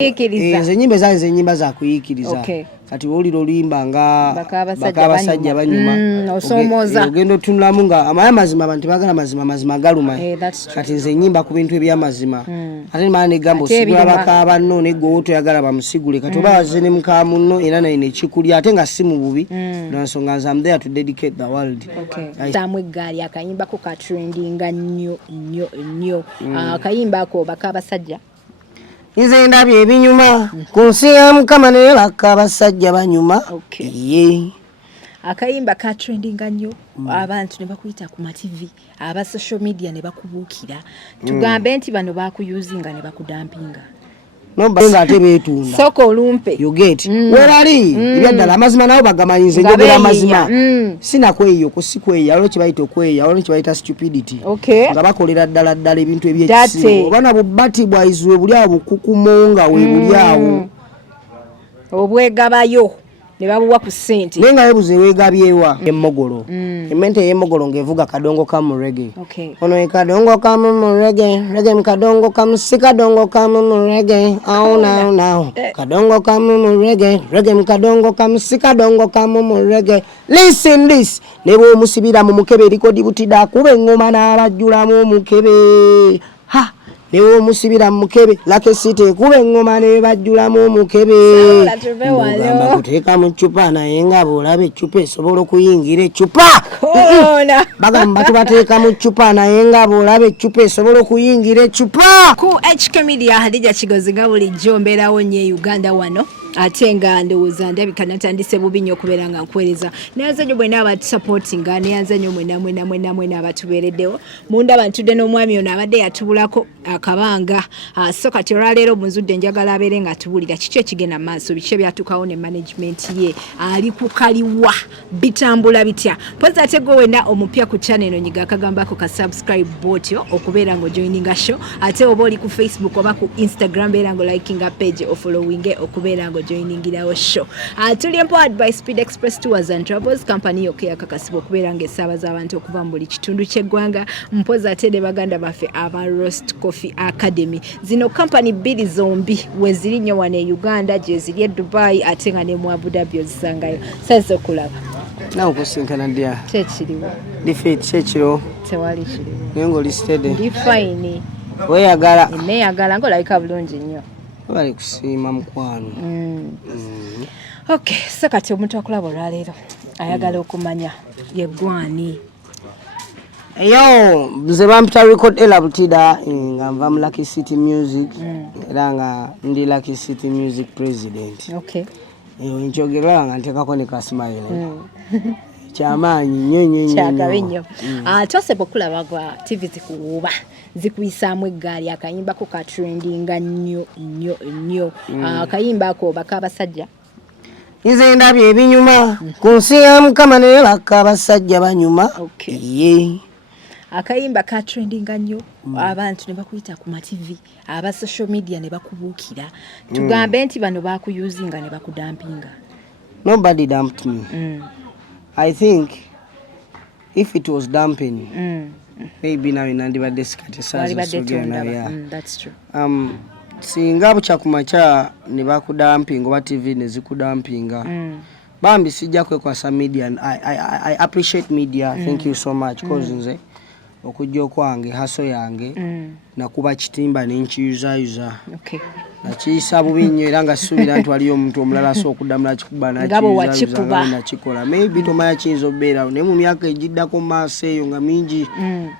Nze nyimbe zange nyimba za kuyikiriza. Kati woli lolimba nga Bakabasajja Banyuma osomoza ogendo tunulamu nga amazima abantu bagala mazima galuma. Kati nze nyimba ku bintu ebyamazima. Ate mane gambo sigula bakaba nno ne go toyagala bamusigule kati obawaze ne mukamu nno era nayo ne kikuli ate nga si mu bubi nansonga nze am there to dedicate the world. Tamwe gali akayimba ko ka trending nnyo akayimba ko Bakabasajja Nze ndabye ebinyuma ku nsi ya Mukama ne Bakabasajja Banyuma. Akayimba ka trending nnyo abantu ne bakuyita ku ma TV aba social media ne bakubuukira tugambe nti bano bakuyuzinga ne bakudampinga no benga ate betunda soko olumpe you get werali ibyaddala amazima nawo bagamanyize njogera amazima sina kweyo kusikweya alo kibayita okweya alo kibayita stupidity nga bakolera ddala ebintu ebyekisibo bana bubati bwaizwe buli abo bukukumonga we buli awo obwegabayo ne babuwa ku sente nenga yebuze wegabyewa emmogolo emente y'emmogolo ngevuga kadongo ka mu reggae ono kadongo ka mu reggae mkadongo ka musika dongo ka mu reggae now kadongo ka mu reggae mkadongo ka musika dongo ka mu reggae listen this nebo musibira mu mukebe likodi Butida kube ngoma n'abajjula mu mukebe ha Newo musibira mukebe lake site kube ngoma ne bajjula mu mukebe ngamba kuteka mu chupa na yenga bolabe chupa esobola kuyingira echupa bagamba tubateeka mu chupa na yenga bolabe chupa esobola kuyingira echupa ku HK Media Hadija Kigozinga buli jombeera wonye Uganda wano atenga ndowooza ndabika natandise bubi nnyo okubeera nga nkwereza nayanza nnyo bwena abatusupportinga nayanza nnyo mwena abatubeereddewo munda bantudde n'omwami ono abadde yatubulako akabanga so kati olwaleero munzudde njagala abeere nga atubulira kiki ekigenda maaso biki ebyatukawo ne management ye ali kukaliwa bitambula bitya poza ate gwe wena omupya ku channel eno nyiga akagambako ka subscribe botyo okubeera nga ojoininga show ate oba oli ku Facebook oba ku Instagram beera nga likinga page ofollowinge okubeera nga joining irawo show. Tuli empowered by Speed Express Tours and Travels company yoke yakakasibo kubeera ng'essaabaza abantu okuva mu buli kitundu ky'eggwanga mpoza ate ne baganda baffe aba Roast Coffee Academy. Zino company bbiri zombi we ziri nnyo wano e Uganda gye ziri e Dubai ate nga ne mu Abu Dhabi ozisangayo. Sasa okulaba. Nawe kusinkana ndia. Kyekiriwo. Defeat kyekiro. Tewali kiriwo. Nengo listede. Ndi fine. Weyagala. Neyagala ng'olabika bulungi nnyo. Bali kusiima mukwano. Okay, so kati omuntu akulaba olwaleero ayagala okumanya yeggwani. Yo, nze bampa record ela Butida nga nva mu Lucky City Music era nga ndi Lucky City Music President. Okay. Njogera nga ntekako ne ka smile. Kyamaanyi nnyo. Kyagabe nnyo. Twase bokulaba gwa TV zikuwuba. Zikuyisaamu eggaali akayimba ko ka trending nnyo akayimba ko Bakabasajja Nze ndabye ebinyuma ku nsi ya Mukama ne Bakabasajja Banyuma. Akayimba ka trending nnyo abantu ne bakuyita ku ma TV aba social media ne bakubuukira tugambe nti bano bakuyuzinga ne bakudampinga. Nobody dumped me. I think if it was dumping maybe now in Andibade Skate that's true. Singa bucha kumacha ne bakudampinga oba TV ne zikudampinga. Bambi sijja kwekwasa media and I appreciate media. Thank you so much cause nze okujjo kwange haso yange nakuba kitimba n'enkiyuza. Okay. Nakiyisa bubi nnyo era nga subira nti waliyo omuntu omulala so okudamula kikuba nakikola maybe tomaya kiyinza obeera ne mu myaka egiddako maaso eyo nga mingi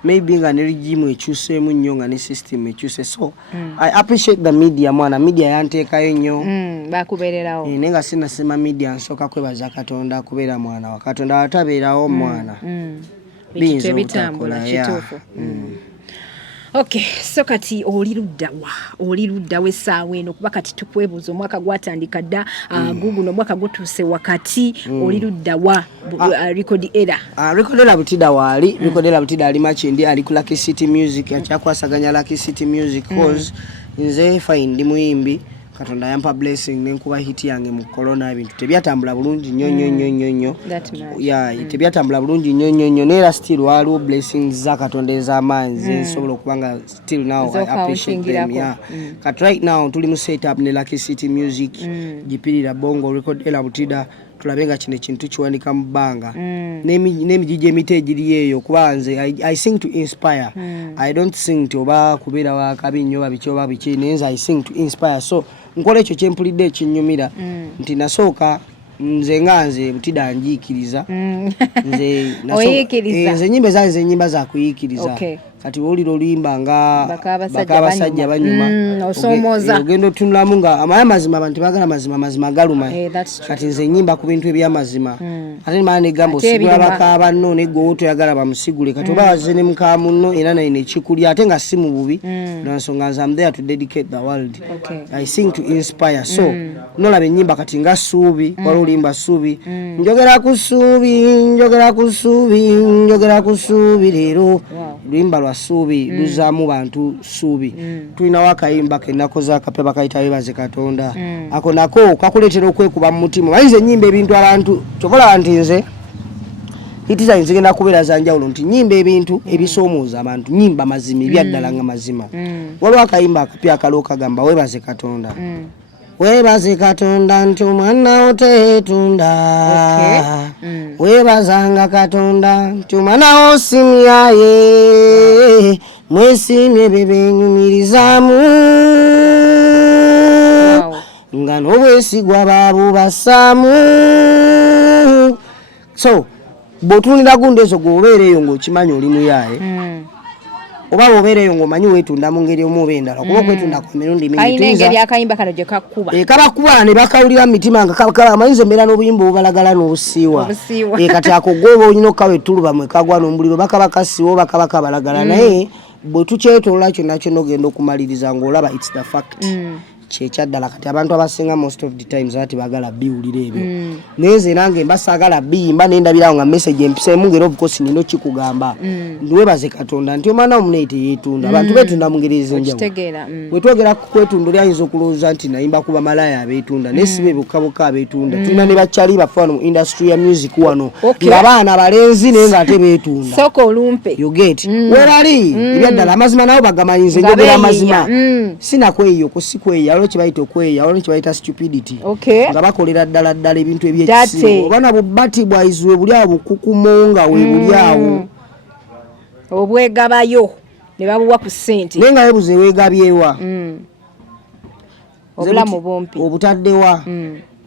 maybe nga ne regime ekyuseemu nnyo nga ne system ekyuse so I appreciate the media mwana media yanteekayo nnyo bakubeererawo nenga sinasema media nsooka kwebaza Katonda kubeera mwana wa Katonda atabeerawo mwana binzo bitambula kituufu. Okay, so kati oli ludda wessaawa eno kuba kati tukwebuuza omwaka gwatandika dda guguno omwaka gutuuse wakati oli ludda wa record era record era Butida waali record era Butida ali Makindi ali ku Lucky City Music akyakwasaganya Lucky City Music cause nze fine ndi muyimbi Katonda yampa blessing nenkuba hit yange mu corona ebintu tebyatambula bulungi nnyo. Tebyatambula bulungi nnyo neera still waliwo blessings za Katonda ez'amaanyi nsobola okubanga still now I appreciate them. Kat right now tuli mu set up ne Lucky City Music Gyeyabulira bongo record ela Butida tulabenga kino ekintu kiwanika mu bbanga n'emijiji emito egiri eyo kuba nze I sing to inspire. I don't sing to oba kubeera wakabi nnyo babiki oba biki nenze I sing to inspire. So nkola ekyo kyempulidde ekinnyumira nti nasooka nze Butida njiikiriza nze nyimba zange nyimba za kuyiikiriza kati woliro oluyimba nga Bakabasajja Banyuma ogenda otunulamu nga amazima abantu bagala mazima galuma kati nze nyimba ku bintu ebyamazima ate nimala negamba osigula bakaba nno negwe toyagala bamusigule kati oba waze ne muka munno era naye nekikulya ate nga si mu bubi nansonga nze I'm there to dedicate the world. I sing to inspire. So nolaba ennyimba kati nga Suubi wali olimba Suubi njogera ku Suubi leero luyimba lwa Suubi luzaamu bantu Suubi tulina wakayimba kenakoza akapeba kayita bebaze Katonda ako nako kakuleetera okwekuba mu mutima bayize ennyimba ebintu abantu kyokola nti nze itiza nzigenda kubeera za njawulo nti nyimba ebintu ebisoomooza abantu nyimba mazima ebyaddala nga mazima waliwo akayimba akapya akaloo kagamba webaze Katonda webaze Katonda nti omwana wo teetunda webazanga Katonda nti omwana wo simyaye mwesimye bebenyumirizaamu nga n'obwesigwa babubasaamu. So bw'otunulira gundi ezo gw'obeereyo ng'okimanyi oli muyaye oba obeereyo ng'omanyi weetunda mu ngeri omu oba endala kuba okwetunda ku mirundi mingi kayina engeri akayimba kano gye kakkuba kabakuba ne bakawulira mu mitima nga amayinza embeera n'obuyimba obubalagala n'obusiiwa kati ako gwoba olina okkawa ettuluba mwe kagwa n'omuliro bakaba kasiwa oba kaba kabalagala naye bwe tukyetolola kyonna kyonna ogenda okumaliriza ng'olaba it's the fact kyekyaddala kati abantu abasinga most of the times ati bagala biwulira ebyo neze nange mbasaagala biyimba nendabirawo nga message empiseemu ngeri obukosi nino kikugamba ndiwebaze Katonda nti omwana omuneete yeetunda abantu beetunda mu ngeri ezenjawulo bwe twogera ku kwetunda oli ayinza okulowooza nti nayimba ku bamalaya abeetunda naye si be bokka abeetunda tulina ne bakyali baffe wano mu industry ya music wano ng'abaana balenzi naye ng'ate beetunda soko olumpe yoget werali ebyaddala amazima nawo bagamanyize njogera amazima sinakweyo kusikweya waliwo kyebayita okweya waliwo kyebayita stupidity nga bakolera ddala ebintu ebyekisibo oba nabo batibwaizibwe buli awo bukukumo nga we buli awo obwegabayo ne babuwa ku ssente naye nga webuze weegabyewa obulamu bumpi obutaddewa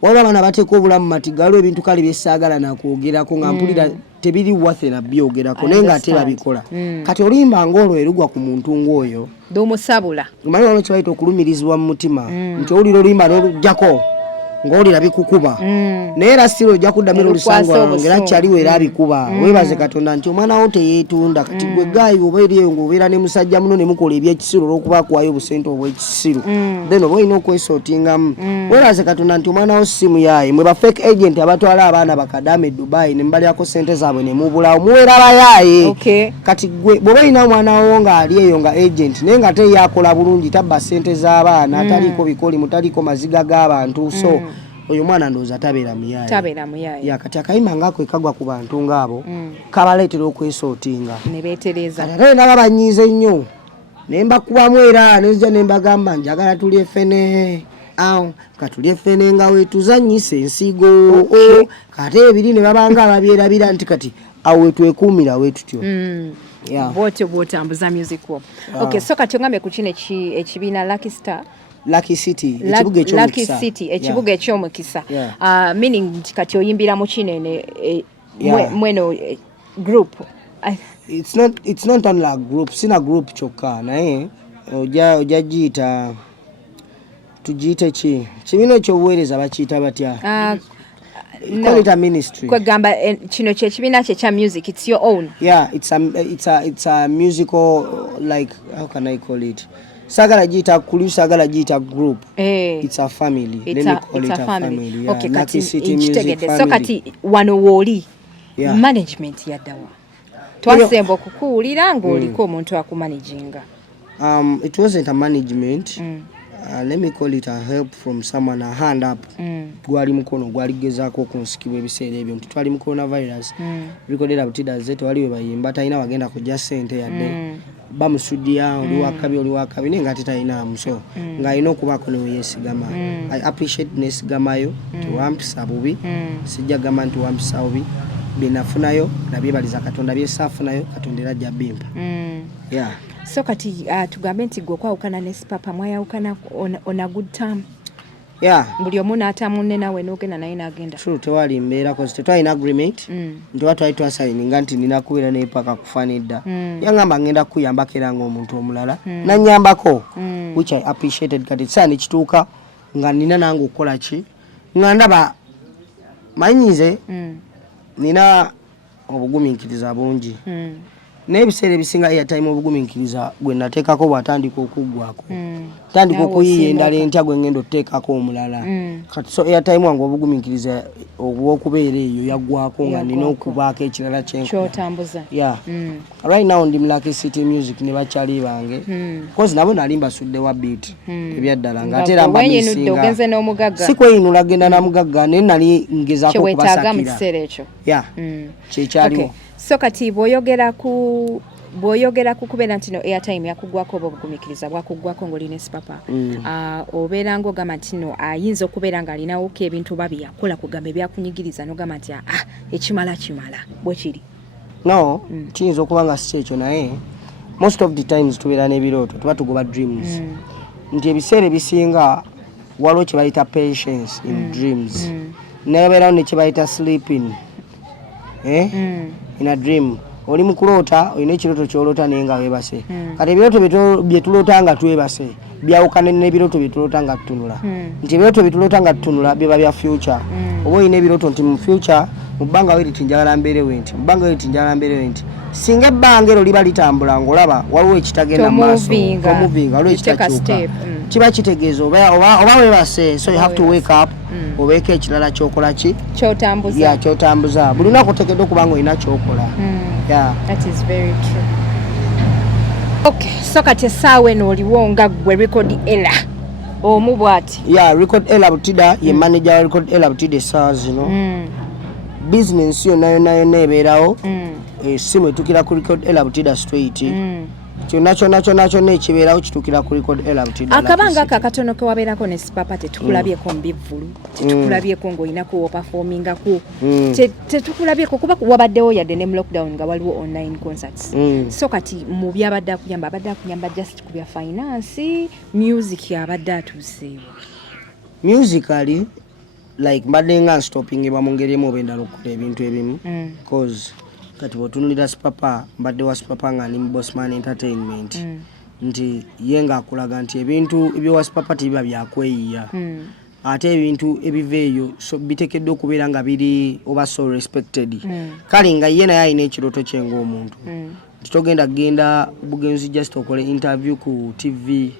waliwo abaana bateeka obulamu matiga waliwo ebintu kale byessaagala nakwogerako nga mpulira tebiri wathe na byogerako naye nga ate babikola kati oluyimba ng'olwo erugwa ku muntu ng'oyo domusabula omanyi waliwo kyebayita okulumirizibwa mu mutima nti owulira oluyimba n'oluggyako ng'owulira bikukuba naye era siro ojja kuddamira olusango lwange era kyaliwo era abikuba weebaze Katonda nti omwana wo teyeetunda kati gwe gaayi oba eriyo ng'obeera ne musajja muno ne mukola ebyekisiru olw'okuba akuwayo obusente obw'ekisiru then oba olina okwesootingamu weebaze Katonda nti omwana wo si muyaye mwe ba fake agent abatwala abaana bakadaama e Dubai ne mubalyako ssente zaabwe ne mubulawo muweera bayaye kati gwe bw'oba olina omwana wo ng'ali eyo nga agent naye nga te yakola bulungi tabba ssente z'abaana ataliiko bikoli mutaliiko maziga g'abantu so oyo mwana ndowooza tabeera muyaye kati akayimba ngaako ekagwa ku bantu ng'abo kabaleetera okwesootinga ne beetereza ate naba banyiize nnyo ne mbakubamu era nezija ne mbagamba njagala tulye ffene katulye ffene nga weetuzannyisa ensigo kate ebiri ne babanga ababyerabira nti kati awo wetwekuumira weetutyo bwotambuza music wo so kati ongambe ku kino ekibiina Lucky City ekibuga ekyomukisa meaning nti kati oyimbira mu kinene mweno group it's not only a group sina group kyokka naye ojja giyita tugiyite ki kibiina ekyobuweereza bakiyita batya call it a ministry kwegamba kino kyekibiina kye kya music it's your own it's a musical like how can I call it sagala jita sagala jita group it's a family let me call it a family okay Lucky City Music family so kati wano woli management yaddawa twasemba okukuwulira ng'oliko omuntu akumanaginga it wasn't a management let me call it a help from someone, a hand up. Gwali mukono gwali gezaako okunsikibwa ebiseera ebyo nti twali mu coronavirus. Recordera Butida zetu waliwe bayimba talina wagenda kujja ssente yadde. Bamusuddiya oli wakabi naye nga tetalinamu so ng'alina okubaako ne weyeesigama. I appreciate neesigamayo tewampisa bubi sijja gamba nti wampisa bubi bye nafunayo nabyebaliza Katonda bye saafunayo Katonda era ajja bimpa. Yeah. So kati tugambe nti gwe Okwawukana ne Sipapa mwayawukana on a good time. Yeah. Buli omu n'atamunne nawe n'ogenda naye n'agenda. True, tewali mbeera cause tetwalina agreement. Nti twali twasayininga nti nina kubeera ne paka kufanidda. Yangamba ngenda kuyambako era ng'omuntu omulala. Nanyambako which I appreciated kati saa ne kituuka nga nina nange okukola ki nga ndaba mayinyize nina obugumiikiriza bungi. N'ebiseera ebisinga airtime obugumiikiriza gwe nateekako bw'atandika okuggwako. Tandika okuyiiya endala entya gwe ngenda otteekako omulala. Kati so airtime wange obugumiikiriza obw'okubeera eyo yaggwako nga nina okubaako ekirala kyotambuza. Yeah. Right now ndi Lucky City Music ne bakyali bange. Because nabo nali mbasudde wa beat ebyaddala nga ate era mbamisinga. Si kweyinula genda na mugagga naye nali ngezaako okubasakira. Mu kiseera ekyo. Yeah. Kyekyaliwo. So kati bw'oyogera ku kubeera nti no airtime yakugwako oba obugumikiriza bwakugwako ng'olina Sipapa obeera ng'ogamba nti no ayinza okubeera ng'alinawo ko ebintu babi yakola kugamba ebyakunyigiriza n'ogamba nti ekimala bwe kiri. No, kiyinza okuba nga si ekyo naye most of the times tubeera n'ebirooto tuba tugoba dreams nti ebiseera ebisinga waliwo kye bayita patience in dreams naye beerawo ne kye bayita sleeping in a dream. Oli mu kuloota olina ekirooto ky'oloota naye nga weebase. Kati ebirooto bye tuloota nga twebase byawukana n'ebirooto bye tuloota nga tutunula. Nti ebirooto bye tuloota nga tutunula biba bya future. Oba olina ebirooto nti mu future mu bbanga weriti njagala mbeerewo nti mu bbanga weriti njagala mbeerewo nti singa ebbanga ero liba litambula ng'olaba waliwo ekitagenda mu maaso tomuvinga waliwo ekitakyuka kiba kitegeeza oba weebase so you have to wake up obeeko ekirala kyokola ki kyotambuza buli lunaku oteekeddwa okuba nga olina kyokola. Yeah. That is very true. Okay, so kati essaawa eno oliwo nga gwe record era omu bw'ati. Yeah, record Ella Butida ye manager wa record Ella Butida essaawa zino. Business yonna ebeerawo. Simu etukira ku record Ella Butida straight. Kyonna ekibeerawo kitukira ku record Ella Butida. Akabanga akatono ke wabeerako ne Sipapa tetukulabyeko mu bivvulu, tetukulabyeko ng'olinako performingako, tetukulabyeko kuba wabaddewo yadde ne mu lockdown nga waliwo online concerts. So kati mu byabadde akuyamba just ku bya finance, music yabadde atuuseewo. Musically like mbadde nga stoppingibwa mu ngeri emu oba endala okukola ebintu ebimu cause kati bw'otunulira Sipapa mbadde wa Sipapa nga ni Bossman Entertainment nti ye ng'akulaga nti ebintu ebyowa Sipapa tebiba byakweyiya ate ebintu ebiva eyo so biteekeddwa okubeera nga biri oba so respected kale nga ye naye alina ekirooto kye ng'omuntu nti togenda bugenzi just okole interview ku TV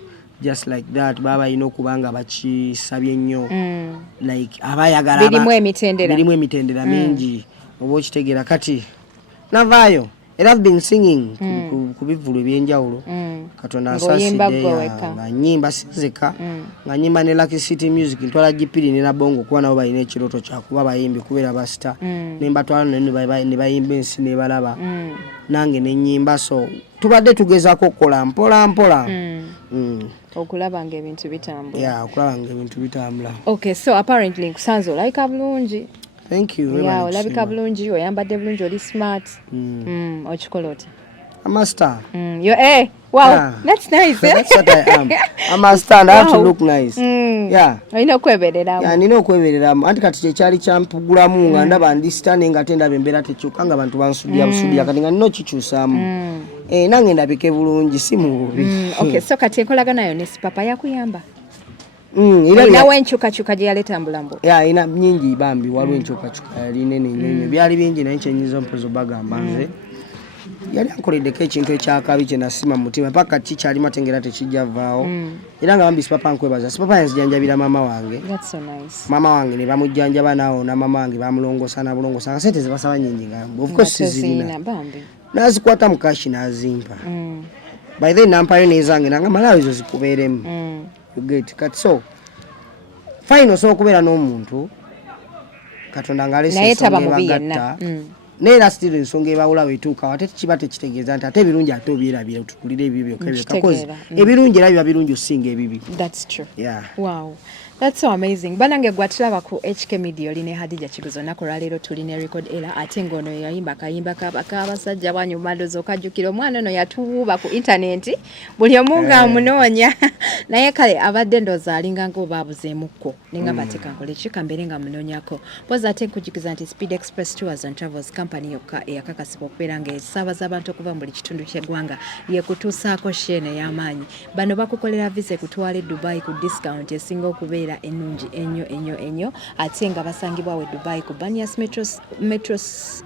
just like that baba ino kubanga bakisabye nnyo like abayagala birimu emitendera mingi oba okitegera kati navaayo era I've been singing ku bivulu ebyenjawulo Katonda ansaasidde nga nnyimba sinzeka nga nnyimba ne Lucky City Music ntwala Gipiri ne Nabongo kuba nabo balina ekirooto kyakuba bayimbi kubeera basita ne mbatwala ne bayimba ensi ne balaba nange ne nnyimba so tubadde tugezaako okukola mpola okulaba ng'ebintu bitambula. Yeah, okulaba ng'ebintu bitambula. Okay, so apparently nkusanze olabika bulungi. Thank you. Yeah, olabika bulungi, oyambadde bulungi, oli smart. Okikola otya? I'm a star. Wow, yeah. That's nice. That's what I am. I'm a star. I have to look nice. Yeah. Olina okwebereramu. Yeah, nina okwebereramu. Anti kati kyekyali kyampugulamu nga ndaba ndi sitane nga ate ndaba embeera tekyuka nga abantu bansudya kati nga nina okikyusaamu. Nange ndabike bulungi si mubi. Okay, so kati enkolaganayo ne Sipapa yakuyamba? Inawe enkyukakyuka gye yaleeta mbulambo? Yeah, ina nyingi bambi waliwo enkyukakyuka yali nene nnyo. Byali bingi naye kyenyiza mpozo bagamba nze. Yali ankoleddeko ekintu ekyakabi kye nasima mu mutima paka kikyali matengera tekijja vaawo era nga bambi Sipapa nkwebaza. Sipapa yanzijanjabira mama wange. That's so nice. Mama wange ne bamujjanjaba naawo na mama wange bamulongosa na bulongosa nga sente zibasaba nyingi nga of course sizirina nazikwata mu kashi nazimpa by then nampayo nezange nanga malawo ezo zikubeeremu you get kati so final so okubeera n'omuntu Katonda ngalese ensonga ebagatta neera still ensonga ebawula wetuuka ate kiba tekitegeeza nti ate ebirungi ate obyerabira otukulira ebibyo kakozi ebirungi era biba birungi osinga ebibi. That's true. Yeah. Wow. That's so amazing. Banange gwatulaba ku HK Media line Hadija Kigozo nako lero tuline record era ate ngono yayimba kayimba Bakabasajja Banyuma dozo kajukira omwana no yatuuba ku internet buli omunga amunoonya naye kale abadde ndoza alinga ngo babuzeemukko ninga bateka nkole kikambere nga munonyako poza ate kujikiza nti Speed Express Tours and Travels Company yakakasiba okubeera nga esaabaza abantu okuva mu buli kitundu ky'eggwanga yekutuusaako shene y'amaanyi bano bakukolera visa kutwala Dubai ku discount esinga okubeera enungi enyo ate nga basangibwa we Dubai ku Banyas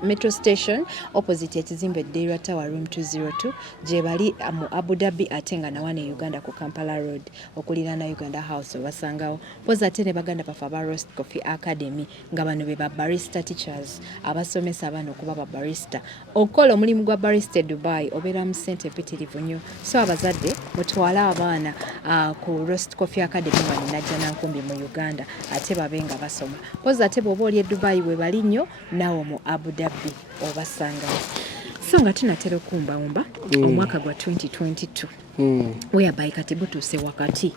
metro station opposite ekizimbe Dera Tower room 202 gye bali mu Abu Dhabi ate nga nawane Uganda ku Kampala Road okulirana Uganda House basangawo poza ate ne baganda bafa ba Roast Coffee Academy nga bano be ba barista teachers abasomesa bano kuba ba barista okola omulimu gwa barista Dubai obeera mu sente mpitirivu nnyo so abazadde mutwala abaana ku Roast Coffee Academy wano najja nankumbi mu Uganda ate babenga basoma poza ate bwoba oli e Dubai we bali nnyo nawo mu Abu Dhabi obasangawo so nga tunatera okumbawumba omwaka gwa 2022 whereby kati butuuse wakati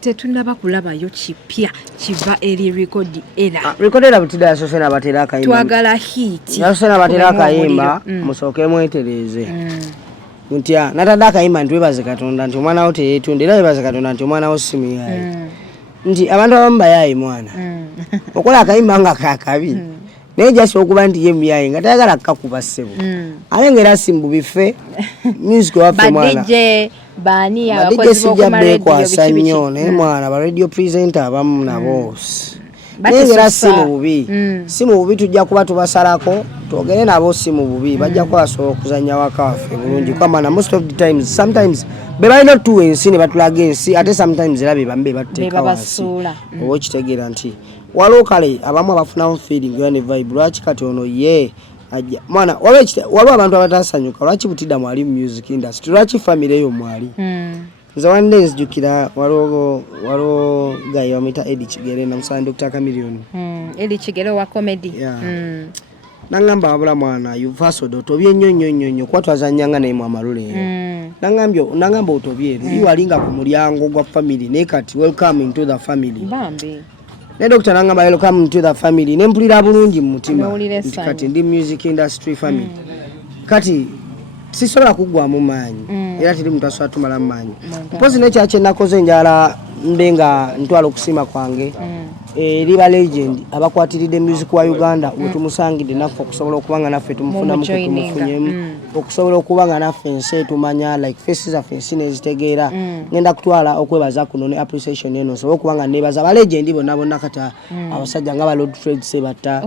tetunaba kulabayo kipya kiva eri record era Butida yasose nabatera akayimba twagala hit yasose nabatera akayimba musooke mwetereze ntya natadde akayimba nti webaze Katonda nti omwana wo teyeetonda era webaze Katonda nti omwana wo simu yayi nti abantu abamu bayayi mwana okola akayimba nga kakabi naye jasi okuba nti ye muyayi nga tayagala kukakuba ssebo alengera simbu bife music waffe mwana bani abakozi b'okwasa nnyo naye mwana ba radio presenter abamu nabo nengera si mu bubi tujja kuba tubasalako twogere nabo si mu bubi bajja kuba basobola okuzannya waka waffe bulungi kwamana most of the times sometimes be balina tuwa ensi ne batulaga ensi ate sometimes era be bambe batuteeka wansi oba okitegeera nti waliwo kale abamu abafunamu feeling ne vibe lwaki kati ono ye ajja mwana waliwo abantu abatasanyuka lwaki Butida mwali mu music industry lwaki family eyo mwali nze wande nzijukira waliwo gayi wamuyita Eddie Kigere namusana Dr. Chameleon Eddie Kigere wa comedy nangamba wabula mwana yuvasodo otobye nnyo kuba twazannyanga naye mu amalule nangamba otobye iwalinga ku mulyango gwa family naye kati welcome into the family ne Dr. nangamba welcome into the family nempulira bulungi mu mutima kati ndi music industry family kati sisobola kuggwamu maanyi era tiri muntu asobola tumala maanyi mpozi nekyakye nakoze njala mbenga ntwala okusima kwange liba legend abakwatiridde music wa Uganda wetumusangidde naffe okusobola okubanga naffe tumufunamu tumufunyemu okusobola okubanga naffe ensi tumanya like faces zaffe ensi nezitegeera ngenda kutwala okwebaza kuno ne appreciation eno sobola okubanga nebaza abalegendi bonna kata abasajja nga ba Lord Fred Sebatta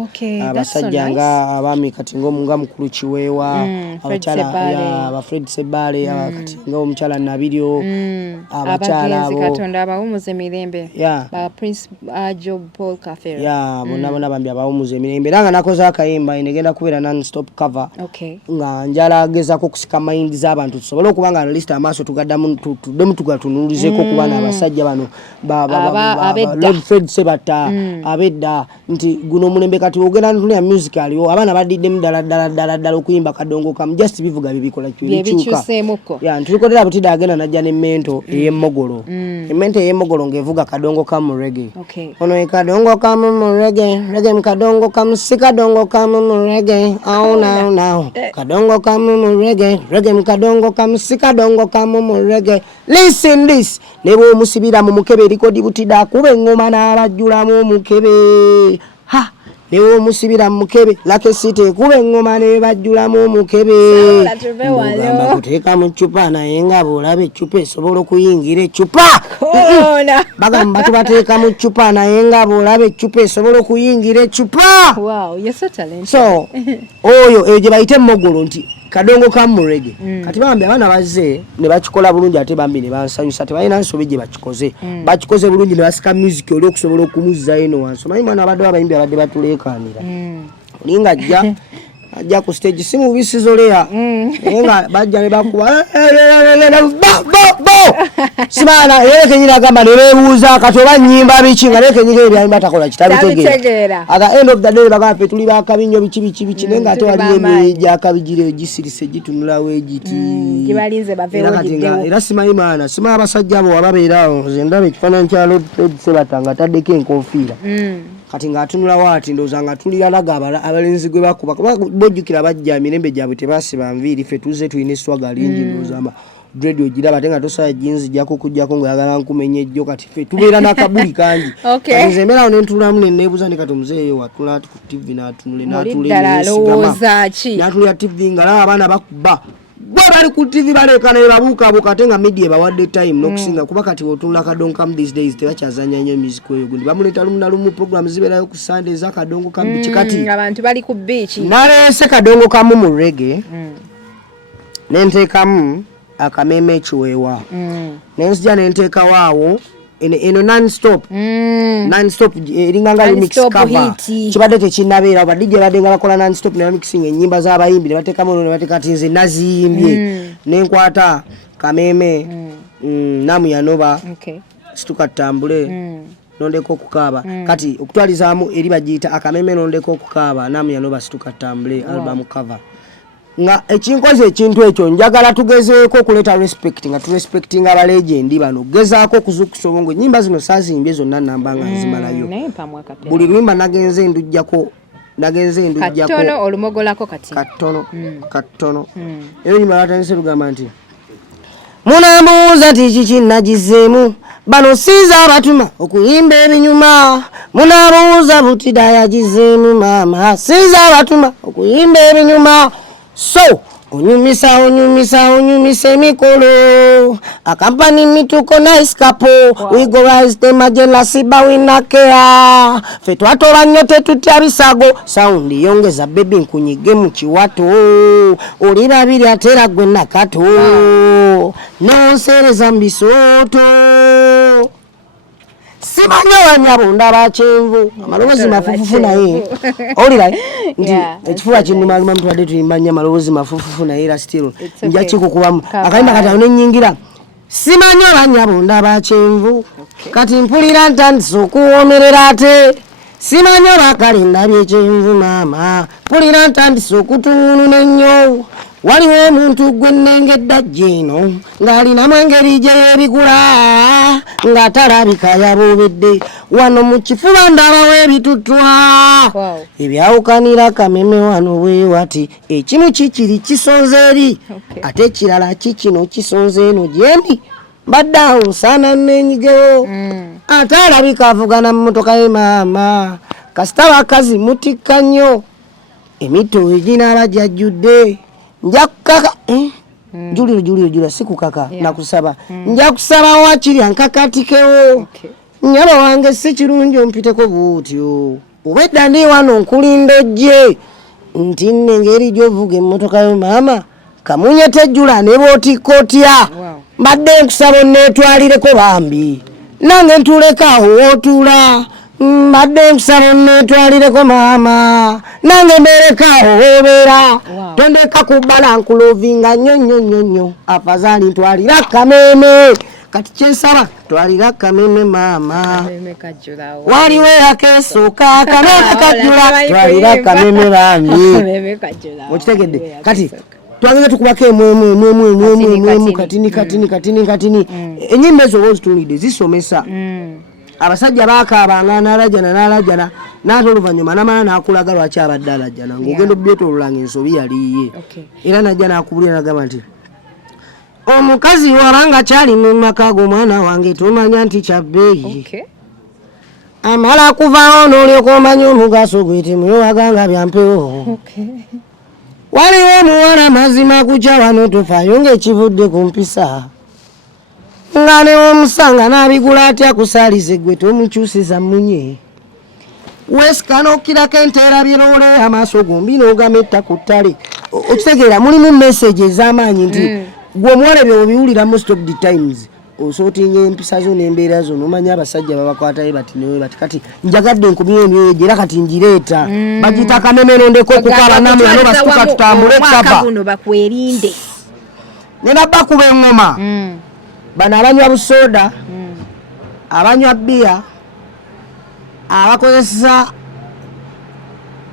abasajja nga abami kati nga mukulu Kiweewa abakyala aba Fred Sebale kati nga omukyala Nabiryo abakyala abo Katonda abawumuze mirembe ba Prince Job Paul Cafe bonna bambi abawumuze emirembe era nga nakoze akayimba negenda kubeera non-stop cover nga njala gezaako okusika mind z'abantu tusobole okubanga list amaaso tugaddemu tuddemu tugatunulizeko kubana abasajja bano Lord Fred Sebatta abedda nti guno omulembe kati ogenda ntulya music aliwo abaana badiddemu ddala okuyimba kadongo kamu just bivuga bibikola bikyuseemuko ntulukolera Butida agenda najja n'emmento ey'emmogolo emmento ey'emmogolo ng'evuga kadongo kamu reggae ono kadongo kamu mu reggae mukadongo kamu si kadongo kamu mu reggae now kadongo kamu mu reggae mukadongo kamu si kadongo kamu mu reggae listen this ne bw'omusibira mu mukebe erikodi Butida kuba engoma n'abajjulamu omukebe ne bw'omusibira mu mukebe lake city kuba engoma ne bajjulamu omukebe mugamba kuteeka mu ccupa naye nga bw'olaba eccupa esobola okuyingira eccupa bagamba tubateeka mu ccupa naye nga bw'olaba eccupa esobola okuyingira eccupa so oyo gye bayite emmogolo nti kadongo kamu reggae kati bambi abaana bazze ne bakikola bulungi ate bambi ne bansanyusa tebalina nsobi gye bakikoze bulungi ne basika music oli okusobola okumuzzayo eno wansi omanyi mwana abadde abayimbi abadde batuleekaanira olinga ajja ajja ku stage simu bisizolea nga bajja ne bakuba simana yeke nyina gamba ne bebuuza kati oba nnyimba biki nga leke nyige ebyayimba takola kitabitegeera at the end of the day bagape tuli bakabinyo biki nenga ate waliyo emiri akabigire gisirise gitunulawo egiti kibalinze baveewo giddewo era simanyi maana sima abasajja abo wababeerawo nze ndaba ekifaananyi kya Lord Sebatanga ataddeko enkofiira kati ng'atunulawo ati ndowooza nga tuliraga abalenzi gwe bakuba kuba bojjukira bajja mirembe gyabwe tebasiba nviiri ffe tuze tulina eswaga lingi ndowooza dread ogiraba ate nga tosala jinsi gyako kujjako ng'ayagala nkumenya ejjo kati ffe tubeera n'akabuli kangi kati nze mbeerawo ne ntulamu ne neebuuza ne kati omuzeeyo watula ku TV n'atulira TV ng'alaba abaana bakuba bali ku TV baleka ne babuukabuuka ate nga media bawadde time n'okusinga kuba kati otunula kadongo kamu these days tebakyazanya nnyo music eyo gundi bamuleeta lumu na lumu program zibeerayo ku Sunday ez'akadongo kamu biki kati abantu bali ku beach naleese kadongo kamu mu reggae nenteekamu akameme ekiweewa nenzija nenteekawo awo eno non-stop eringa remix cover kibadde tekinnabeera oba DJ badde nga bakola non-stop ne remixing ennyimba z'abayimbi ne bateekamu ne bateeka ati nze naziyimbye nenkwata kameme namu yanoba situka ttambule nondeko okukaaba kati okutwalizaamu eri bagiyita akameme nondeko okukaaba namu yanoba situka ttambule album cover nga ekinkoze ekintu ekyo njagala tugezeeko okuleeta respect nga turespectinga abalegendi bano gezaako okuzukusa obwongo ennyimba zino saazimbye zonna namba nga nzimalayo buli lwimba nagenze ndujjako katono olumogolako kati katono eyo nyimba latandise lugamba nti munamuuza ti kiki nagizeemu bano siiza abatuma okuyimba ebinyuma munamuuza Butida yagizeemu maama siiza abatuma okuyimba ebinyuma so onyumisa emikolo akampani mituko nice couple we go rise the majelasi bawinakea fe twatola nnyo tetutya bisago sound yongeza baby nkunyige mu kiwato olirabiri atera gwe nakato nonsereza mbisoto simanyo wanyabunda bakyenvu amaloboozi mafufufu naye olira nti ekifuba kinnuma mutwadde tulimbanya amaloboozi mafufufu naye era still nja kikukubamu akayimba kataano nennyingira simanyo wanyabunda bakyenvu kati mpulira ntandise okuwoomerera ate simanyo bakalinda byekyenvu maama mpulira ntandise okutungununa ennyo waliwo omuntu gwe nnengedda jjino ng'alinamu engeri gye yeebigula nga talabika yaboobedde wano mu kifuba ndabawo ebituttwa ebyawukanira kameme wano bwe wati ekimu kikiri kisonze eri ate ekirala kikino kisonze eno gyendi mbadde awo nsaana nnenyigewo ate alabika avugana mu mmotoka ye maama kasita bakazi mutikka nnyo emito eginaaba gyajjudde njakukaka julio sikukaka nakusaba njakusaba wakiri ankakatikewo nyaba wange si kirungi ompiteko buutyo obedda ndi wano nkulinda ojje nti nengeri gy'ovuga emmotoka yo maama kamunye tejjula ne bootikkotya mbadde nkusaba onneetwalireko bambi nange ntulekaawo wootuula mbadde nkusaba onneetwalireko maama nange mbeerekaawo wobeera tondeka kubbala nkulovinga nnyo afazaali ntwalira kameme kati kyensaba twalira kameme maama waliwo yakesooka kameme kajjula twalira kameme bambi okitegedde kati twageze tukubako emwemu katini ennyimba ezo oba ozitulidde zisomesa abasajja baakaabanga n'alajana n'ate oluvannyuma n'amala n'akulaga lwaki abadde alajana ng'ogenda obyetoololanga ensobi yaliiye era najja n'akubulira n'agamba nti omukazi wabanga kyali mu maka g'omwana wange tumanya nti kyabbeeyi amala kuvaawo n'olyoka omanya omugaso gwe temuyowaganga byampewo waliwo omuwala mazima kukya wano tofaayo ng'ekivudde ku mpisa nga newomusanga n'abigula atya kusaalize gwe tomukyusiza munye wesikana okirako enteera byeroole amaaso gombi n'ogametta ku ttale okitegeera mulimu message ez'amaanyi nti gwe omuwala bye obiwulira most of the times osotinga empisa zo n'embeera zo nomanya abasajja babakwatayo bati newe bati kati njagadde nkumye era kati njireeta bagita kamemero ndeko okukala namu ano basituka tutambule kkapa buno bakwerinde nena bakuba engoma bano abanywa busoda abanywa bbiya abakozesa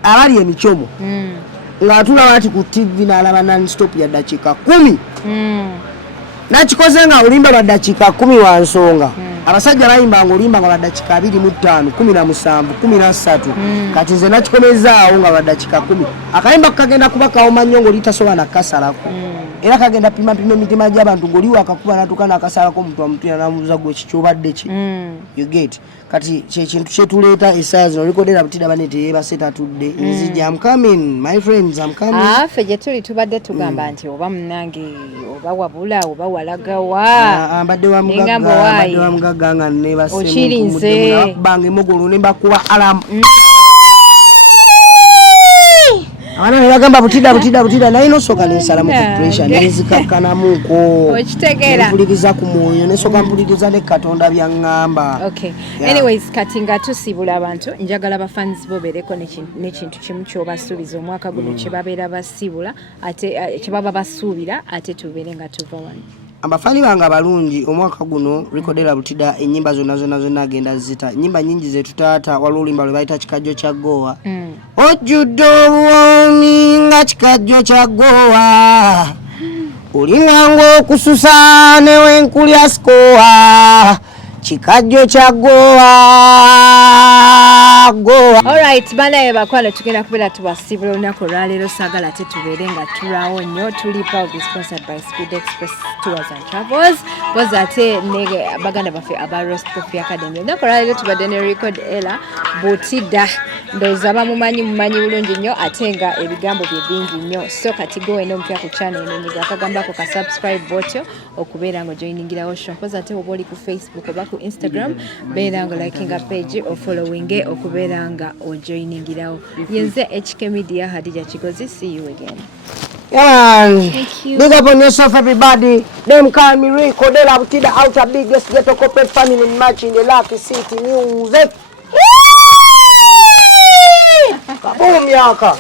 abali emicomo ng'atula bati ku TV n'alaba non-stop ya dakiika 10 nakikoze nga olimba ba dakiika 10 wa nsonga abasajja bayimba ngo olimba nga ba dakiika 25 17 13 kati nze nakikomezaawo nga ba dakiika 10 akayimba kagenda kuba kaoma nnyo ng'olitasobola nakasalako era kagenda pima emitima gy'abantu ng'oliwo akakuba natuka nakasalako omuntu wamutuya namubuuza gwe kikyobadde ki you get kati kyekintu kyetuleeta essaawa zino likodera Butida banete yeebase tatudde nzija I'm coming my friends I'm coming ffe gye tuli tubadde tugamba nti oba munange oba wabula oba walagawa mbadde wa mugagga nga neebase okirinze bakubanga emogolo ne mbakuba alamu Ana nilagamba Butida naye nosoka nensala mu pressure nezikakkanamuko okitegeera mpulikiza ku mwoyo nesoka mpulikiza ne Katonda byangamba. Okay anyways kati nga tusibula abantu njagala bafans bo bereko nekintu kimu kyobasuubiza omwaka guno kyebabeera basibula ate kyebaba basuubira ate tubeere nga tuva wano. Abafani banga balungi omwaka guno Recordera Butida ennyimba zonna agenda zita ennyimba nyingi zetu taata walulimba lwe bayita kikajjo kya Goa ojjudde obwomi nga kikajjo kya Goa olinganga okususa newenkulya sikowa kikajjo kya Goa. Alright banaye bakwala tugenda kubeera tubasibula olunaku olwaleero saagala ate tubeere nga tulawo nnyo tuli proudly sponsored by Speed Express Tours and Travels boza ate ne baganda baffe aba Roast Coffee Academy olunaku olwaleero tubadde ne record era Butida ndowooza bamumanyi bulungi nnyo ate nga ebigambo bye bingi nnyo so kati gwe wena omupya ku channel enyiga akagambako ka subscribe botyo okubeera nga ojoiningirawo show boza ate oba oli ku Facebook oba ku Instagram beera nga likinga page o following okubeera nga ojoiningirawo yenze HK Media Hadija Kigozi see you again. Big up on yourself everybody. Them call me Recordera Butida out of biggest ghetto corporate family match in the Lucky City music. Kaboom yaka.